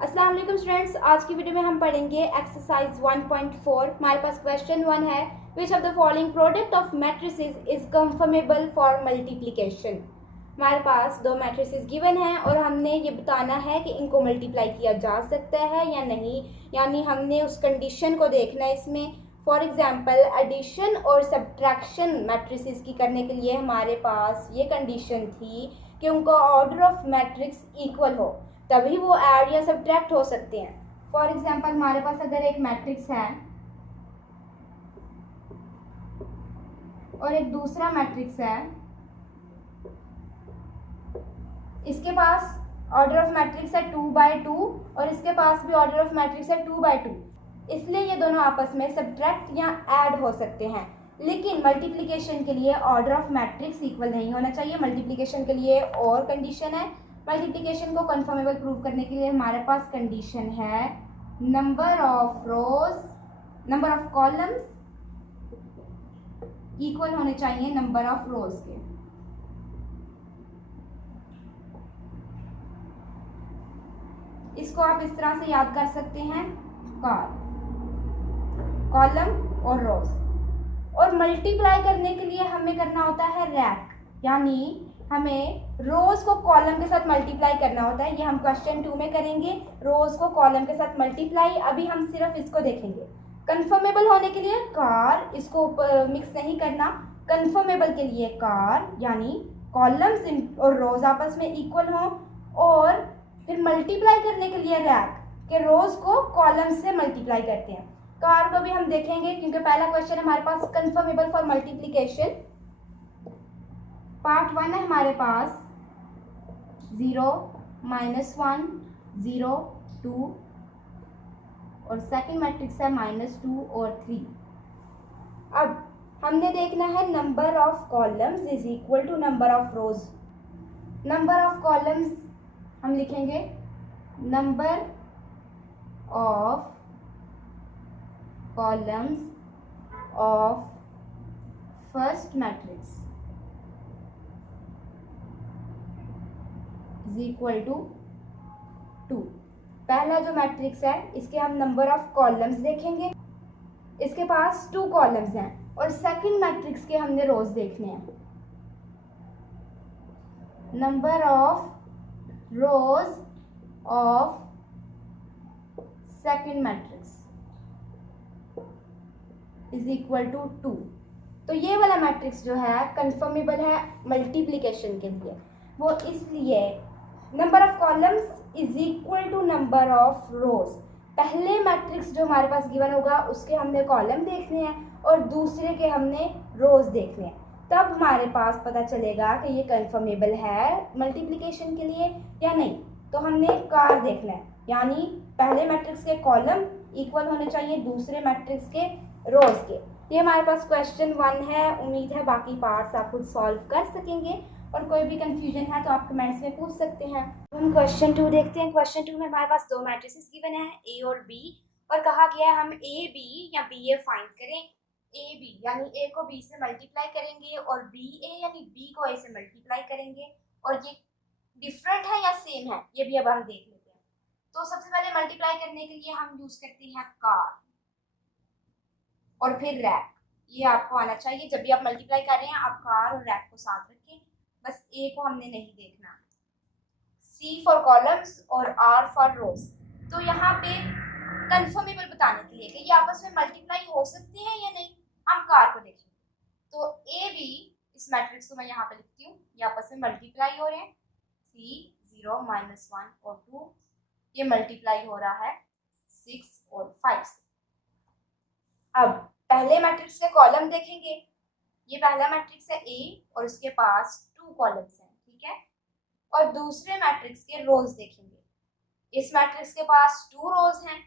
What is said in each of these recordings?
अस्सलाम वालेकुम स्टूडेंट्स, आज की वीडियो में हम पढ़ेंगे एक्सरसाइज 1.4। हमारे पास क्वेश्चन 1 है, which of the following product of matrices is confirmable for multiplication. हमारे पास दो मैट्रिसेस गिवन हैं और हमने ये बताना है कि इनको मल्टीप्लाई किया जा सकता है या नहीं, यानी हमने उस कंडीशन को देखना है इसमें। फॉर एग्जाम्पल एडिशन और सब्ट्रैक्शन मैट्रिसेस की करने के लिए हमारे पास ये कंडीशन थी कि उनका ऑर्डर ऑफ मैट्रिक्स इक्वल हो, तभी वो ऐड या सब्ट्रैक्ट हो सकते हैं। फॉर एग्जाम्पल हमारे पास अगर एक मैट्रिक्स है और एक दूसरा मैट्रिक्स है, इसके पास ऑर्डर ऑफ मैट्रिक्स है 2/2 और इसके पास भी ऑर्डर ऑफ मैट्रिक्स है 2/2, इसलिए ये दोनों आपस में सब्ट्रैक्ट या ऐड हो सकते हैं। लेकिन मल्टीप्लिकेशन के लिए ऑर्डर ऑफ मैट्रिक्स इक्वल नहीं होना चाहिए। मल्टीप्लिकेशन के लिए और कंडीशन है। मल्टीप्लिकेशन को कंफर्मेबल प्रूव करने के लिए हमारे पास कंडीशन है नंबर ऑफ कॉलम्स इक्वल होने चाहिए नंबर ऑफ रोज के। इसको आप इस तरह से याद कर सकते हैं, कॉलम और रोज। और मल्टीप्लाई करने के लिए हमें करना होता है रैक, यानी हमें रोज को कॉलम के साथ मल्टीप्लाई करना होता है। ये हम क्वेश्चन 2 में करेंगे, रोज को कॉलम के साथ मल्टीप्लाई। अभी हम सिर्फ इसको देखेंगे। कंफर्मेबल होने के लिए कार, इसको मिक्स नहीं करना। कंफर्मेबल के लिए कार यानी कॉलम्स और रोज आपस में इक्वल हों, और फिर मल्टीप्लाई करने के लिए रैक के रोज को कॉलम से मल्टीप्लाई करते हैं। कार को भी हम देखेंगे क्योंकि पहला क्वेश्चन हमारे पास कंफर्मेबल फॉर मल्टीप्लिकेशन। पार्ट 1 है हमारे पास 0, -1, 0, 2 और सेकंड मैट्रिक्स है -2 और 3। अब हमने देखना है number of columns is equal to number of rows. Number of columns हम लिखेंगे number of columns of first matrix is equal to 2। पहला जो मैट्रिक्स है इसके हम नंबर ऑफ कॉलम्स देखेंगे, इसके पास 2 कॉलम्स हैं, और सेकंड मैट्रिक्स के हमने रोज देखने हैं। Number of rows of second matrix is equal to 2। तो ये वाला मैट्रिक्स जो है कंफर्मेबल है मल्टीप्लिकेशन के लिए। वो इसलिए number of columns is equal to number of rows. पहले मैट्रिक्स जो हमारे पास गिवन होगा उसके हमने कॉलम देखने हैं और दूसरे के हमने रोज देखने हैं, तब हमारे पास पता चलेगा कि ये कंफर्मेबल है मल्टीप्लिकेशन के लिए या नहीं। तो हमने कार देखना है, यानी पहले मैट्रिक्स के कॉलम इक्वल होने चाहिए दूसरे मैट्रिक्स के रोज के। ये हमारे पास क्वेश्चन 1 है। उम्मीद है बाकी पार्ट्स आप खुद सॉल्व कर सकेंगे, और कोई भी कंफ्यूजन है तो आप कमेंट्स में पूछ सकते हैं। हम क्वेश्चन 2 देखते हैं। क्वेश्चन 2 में हमारे पास दो मैट्रिसेस गिवन है ए और बी, और कहा गया है हम ए बी या बी ए फाइंड करें। ए बी यानी ए को बी से मल्टीप्लाई करेंगे और बी ए यानी बी को ए से मल्टीप्लाई करेंगे, और ये डिफरेंट है या सेम है ये भी अब हम देख लेते हैं। तो सबसे पहले मल्टीप्लाई करने के लिए हम यूज करते हैं कार और फिर रैक। ये आपको आना चाहिए, जब भी आप मल्टीप्लाई कर रहे हैं आप कार और रैक को साथ रखें। बस ए को हमने नहीं देखना। सी फॉर कॉलम्स और आर फॉर रोज। तो यहाँ पे कंफर्मेबल बताने के लिए कि ये आपस में मल्टीप्लाई हो सकते हैं या नहीं, हम कार को देखेंगे। तो ए बी, इस मैट्रिक्स को मैं यहाँ पे लिखती हूँ, ये आपस में मल्टीप्लाई हो रहे हैं। 3, 0, -1 और 2, ये मल्टीप्लाई हो रहा है 6 और 5 से। अब पहले मैट्रिक्स के कॉलम देखेंगे। ये पहला मैट्रिक्स है ए और उसके पास 2 कॉलम्स हैं, ठीक है। और दूसरे मैट्रिक्स के रोज देखेंगे। इस मैट्रिक्स के पास 2 रोज हैं,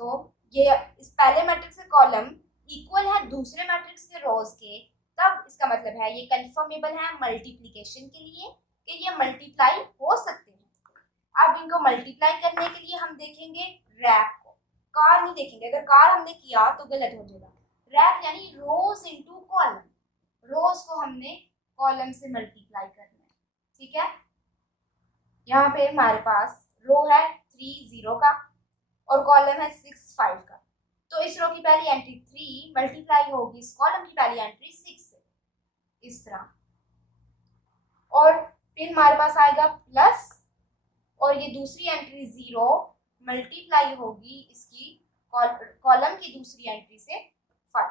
तो ये इस पहले मैट्रिक्स के कॉलम इक्वल है दूसरे मैट्रिक्स के रोज के, तब इसका मतलब है ये कंफर्मेबल है मल्टीप्लिकेशन के लिए कि ये मल्टीप्लाई हो सकते हैं। अब इनको मल्टीप्लाई करने के लिए हम देखेंगे रैक को, कार नहीं देखेंगे। अगर कार हमने किया तो गलत हो जाएगा। रैक यानी रोज इनटू कॉलम, रोज को हमने कॉलम से मल्टीप्लाई करना है, ठीक है। यहाँ पे हमारे पास रो है 3 0 का और कॉलम है 6 5 का। तो इस रो की पहली एंट्री 3 मल्टीप्लाई होगी इस कॉलम की पहली एंट्री 6 से, इस तरह। और फिर हमारे पास आएगा प्लस, और ये दूसरी एंट्री 0 मल्टीप्लाई होगी इसकी कॉलम की दूसरी एंट्री से 5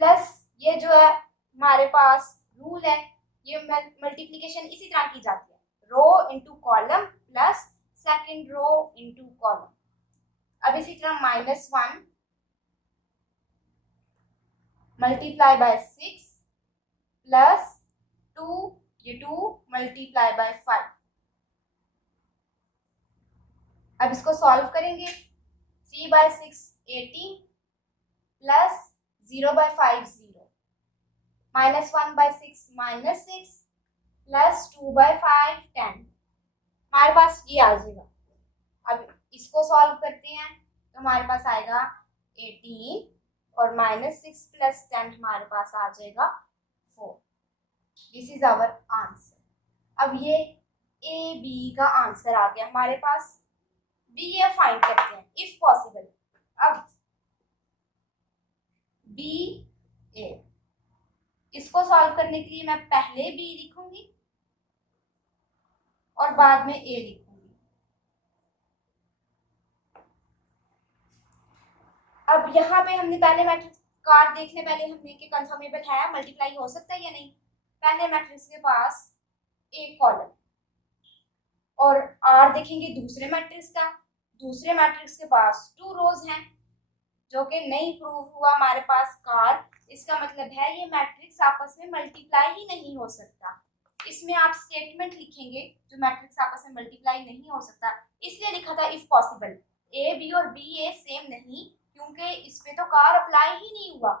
प्लस। ये जो है हमारे पास रूल है, ये मल्टीप्लिकेशन इसी तरह की जाती है, row into column plus second row into column. अब इसी तरह -1 मल्टीप्लाई बाय 6 प्लस 2, ये 2 मल्टीप्लाई बाय 5। अब इसको सॉल्व करेंगे, 3 by 6 18 plus 0 by 5 0, -1 by 6 -6 plus 2 by 5 10। हमारे पास ये आ जाएगा। अब इसको सॉल्व करते हैं तो हमारे पास आएगा 18 और -6 प्लस 10 हमारे पास आ जाएगा 4। This is our answer. अब ये ए बी का आंसर आ गया हमारे पास। बी ए फाइंड करते हैं इफ पॉसिबल। अब बी ए, इसको सॉल्व करने के लिए मैं पहले बी लिखूंगी और बाद में ए लिखूंगी। अब यहाँ पे हमने पहले मैट्रिक्स कार देखने पहले हमने कि कंफर्मेबल है, मल्टीप्लाई हो सकता है या नहीं। पहले मैट्रिक्स के पास एक कॉलम और आर देखेंगे दूसरे मैट्रिक्स का। दूसरे मैट्रिक्स के पास 2 रोज हैं जो कि नहीं प्रूव हुआ हमारे पास कार। इसका मतलब है ये मैट्रिक्स आपस में मल्टीप्लाई ही नहीं हो सकता। इसमें आप स्टेटमेंट लिखेंगे जो मैट्रिक्स आपस में मल्टीप्लाई नहीं हो सकता, इसलिए लिखा था इफ पॉसिबल। ए बी और बी ए सेम नहीं, क्योंकि इस पे तो कार अप्लाई ही नहीं हुआ।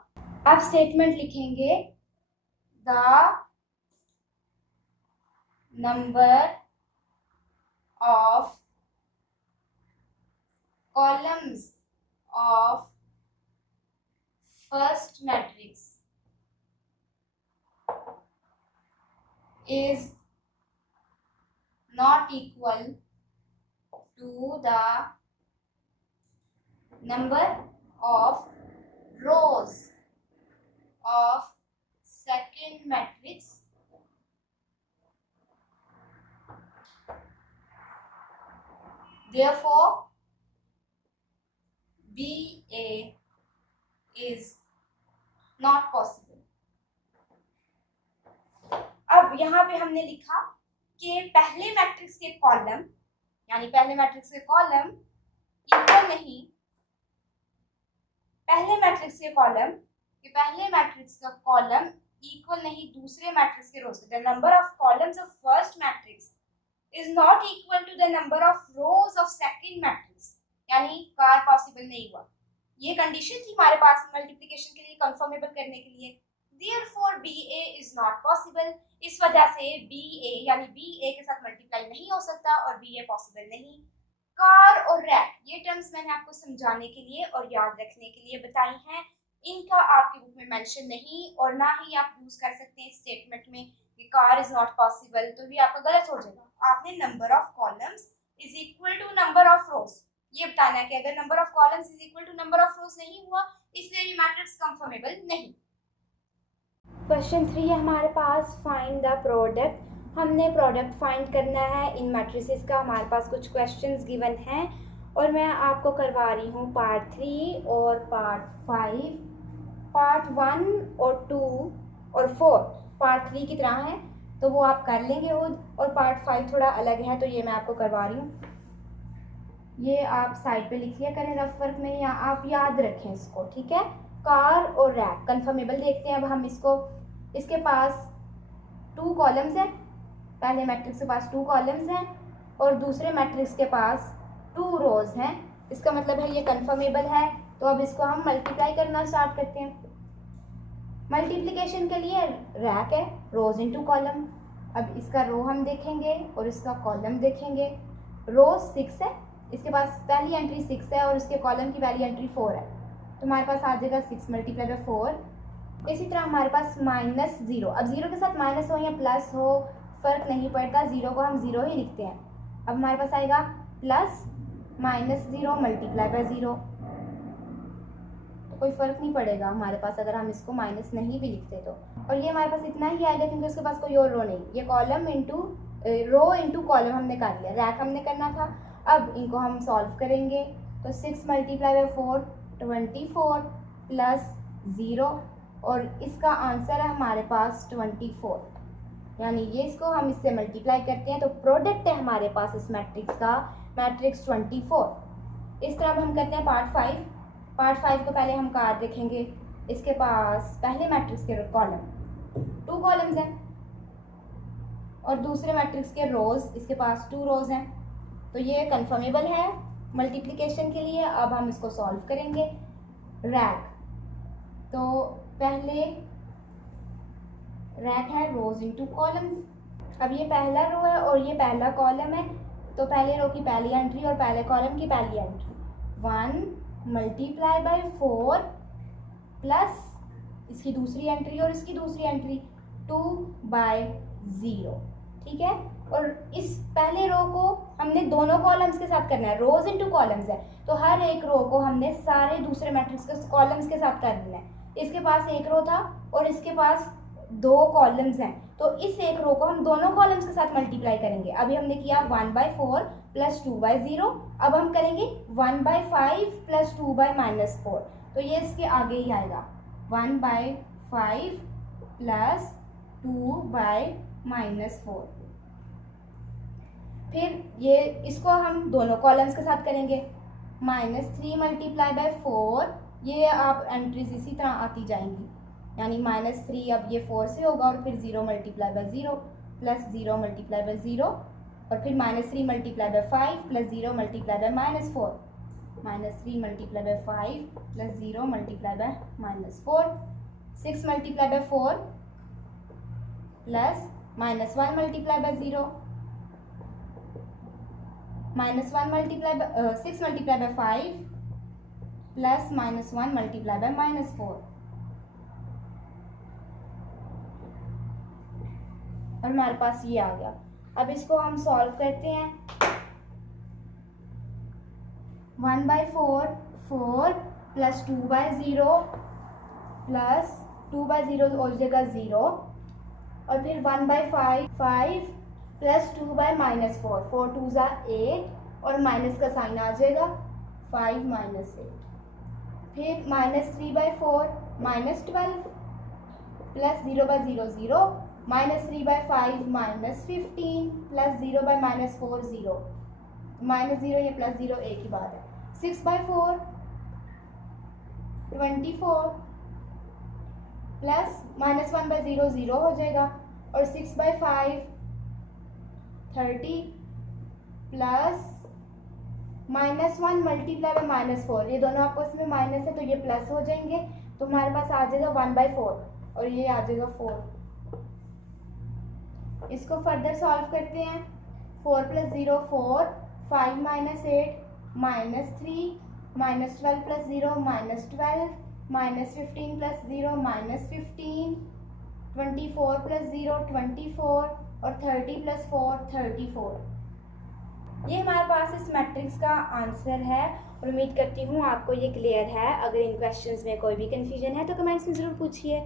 आप स्टेटमेंट लिखेंगे the number of columns of first matrix is not equal to the number of rows of second matrix therefore BA is not possible। अब यहाँ पे हमने लिखा कि पहले मैट्रिक्स के कॉलम, यानी पहले मैट्रिक्स के कॉलम इक्वल नहीं, पहले मैट्रिक्स का कॉलम इक्वल नहीं दूसरे मैट्रिक्स के rows. The number of columns of first matrix is not equal to the number of rows of second matrix, यानी कार पॉसिबल नहीं हुआ। ये कंडीशन थी हमारे पास मल्टीप्लिकेशन के लिए, कंफर्मेबल करने के लिए। Therefore BA is not possible। इस वजह से BA यानी BA के साथ मल्टीप्लाई नहीं हो सकता और BA पॉसिबल नहीं। कार और रैक, ये टर्म्स मैंने आपको समझाने के लिए और याद रखने के लिए बताई हैं। इनका आपकी बुक में मेंशन नहीं और ना ही आप यूज कर सकते हैं स्टेटमेंट में कि कार इज नॉट पॉसिबल, तो भी आपका गलत हो जाएगा। आपने number of columns is equal to number of rows ये बताना है कि अगर number of columns is equal to number of rows नहीं हुआ, इसलिए ये मैट्रिक्स कंफर्मेबल नहीं। क्वेश्चन 3 है हमारे पास, फाइंड द प्रोडक्ट। हमने प्रोडक्ट फाइंड करना है इन मैट्रिसेस का। हमारे पास कुछ क्वेश्चंस गिवन हैं और मैं आपको करवा रही हूँ पार्ट 3 और पार्ट 5। पार्ट 1 और 2 और 4 पार्ट 3 की तरह है, तो वो आप कर लेंगे खुद, और पार्ट 5 थोड़ा अलग है, तो ये मैं आपको करवा रही हूँ। ये आप साइड पे लिख लिया करें रफ वर्क में, या आप याद रखें इसको, ठीक है। कार और रैक कंफर्मेबल देखते हैं अब हम इसको। इसके पास 2 कॉलम्स हैं, पहले मैट्रिक्स के पास 2 कॉलम्स हैं और दूसरे मैट्रिक्स के पास 2 रोज हैं। इसका मतलब है ये कंफर्मेबल है। तो अब इसको हम मल्टीप्लाई करना स्टार्ट करते हैं। मल्टीप्लिकेशन के लिए रैक है, रोज इनटू कॉलम। अब इसका रो हम देखेंगे और इसका कॉलम देखेंगे। रो 6 है, इसके पास पहली एंट्री 6 है और इसके कॉलम की पहली एंट्री 4 है, तो हमारे पास आ जाएगा 6 मल्टीप्लाई बाय 4। इसी तरह हमारे पास -0। अब 0 के साथ माइनस हो या प्लस हो फ़र्क नहीं पड़ता, 0 को हम 0 ही लिखते हैं। अब हमारे पास आएगा प्लस -0 मल्टीप्लाई बाय 0। तो कोई फ़र्क नहीं पड़ेगा हमारे पास अगर हम इसको माइनस नहीं भी लिखते तो। और ये हमारे पास इतना ही आएगा क्योंकि उसके पास कोई और रो नहीं, ये column into rho into column हमने कर लिया, रैक हमने करना था। अब इनको हम सॉल्व करेंगे तो 6 मल्टीप्लाई बाय 4 24 प्लस 0 और इसका आंसर है हमारे पास 24। यानी ये इसको हम इससे मल्टीप्लाई करते हैं तो प्रोडक्ट है हमारे पास इस मैट्रिक्स का मैट्रिक्स 24। इस तरह हम करते हैं पार्ट 5। पार्ट 5 को पहले हम कार्ड देखेंगे। इसके पास पहले मैट्रिक्स के कॉलम 2 कॉलम्स हैं और दूसरे मैट्रिक्स के रोज़ इसके पास 2 रोज़ हैं। तो ये कन्फर्मेबल है मल्टीप्लिकेशन के लिए। अब हम इसको सॉल्व करेंगे। रैक, तो पहले रैक है रोज इंटू कॉलम्स। अब ये पहला रो है और ये पहला कॉलम है, तो पहले रो की पहली एंट्री और पहले कॉलम की पहली एंट्री 1 मल्टीप्लाई बाय 4 प्लस इसकी दूसरी एंट्री और इसकी दूसरी एंट्री 2 बाय 0। ठीक है, और इस पहले रो को हमने दोनों कॉलम्स के साथ करना है, रोज इंटू कॉलम्स है तो हर एक रो को हमने सारे दूसरे मैट्रिक्स के कॉलम्स के साथ कर देना है। इसके पास एक रो था और इसके पास 2 कॉलम्स हैं, तो इस एक रो को हम दोनों कॉलम्स के साथ मल्टीप्लाई करेंगे। अभी हमने किया 1/4 प्लस 2/0। अब हम करेंगे 1/5 प्लस 2/-4, तो ये इसके आगे ही आएगा 1/5 प्लस 2/-4। फिर ये इसको हम दोनों कॉलम्स के साथ करेंगे -3 मल्टीप्लाई बाय 4। ये आप एंट्रीज इसी तरह आती जाएंगी, यानी -3 अब ये 4 से होगा और फिर 0 multiply by 0 plus 0 multiply by 0 और फिर -3 multiply by 5 plus 0 multiply by -4, -3 multiply by 5 plus 0 multiply by -4, 6 multiply by 4 plus -1 multiply by 0, -1 multiply by 6 multiply by 5 plus -1 multiply by -4 और हमारे पास ये आ गया। अब इसको हम सॉल्व करते हैं। 1/4 4 प्लस 2/0 प्लस 2/0 हो जाएगा 0 और फिर 1/5 5 प्लस 2/-4 4 2 8 और माइनस का साइन आ जाएगा 5 - 8। फिर -3/4 -12 प्लस 0/0 0 -3/5 -15 प्लस 0/-4 0 -0 ये प्लस 0 एक ही बात है। 6/4 24 प्लस -1/0 0 हो जाएगा और 6/5 30 प्लस -1 मल्टीप्लाई बाय -4, ये दोनों आपस में माइनस है तो ये प्लस हो जाएंगे, तो हमारे पास आ जाएगा 1/4 और ये आ जाएगा 4। इसको फर्दर सॉल्व करते हैं। 4 + 0 4 5 - 8 -3 -12 + 0 -12 -15 + 0 -15 24 + 0 24 और 30 + 4 34। ये हमारे पास इस मैट्रिक्स का आंसर है और उम्मीद करती हूँ आपको ये क्लियर है। अगर इन क्वेश्चंस में कोई भी कंफ्यूजन है तो कमेंट्स में ज़रूर पूछिए।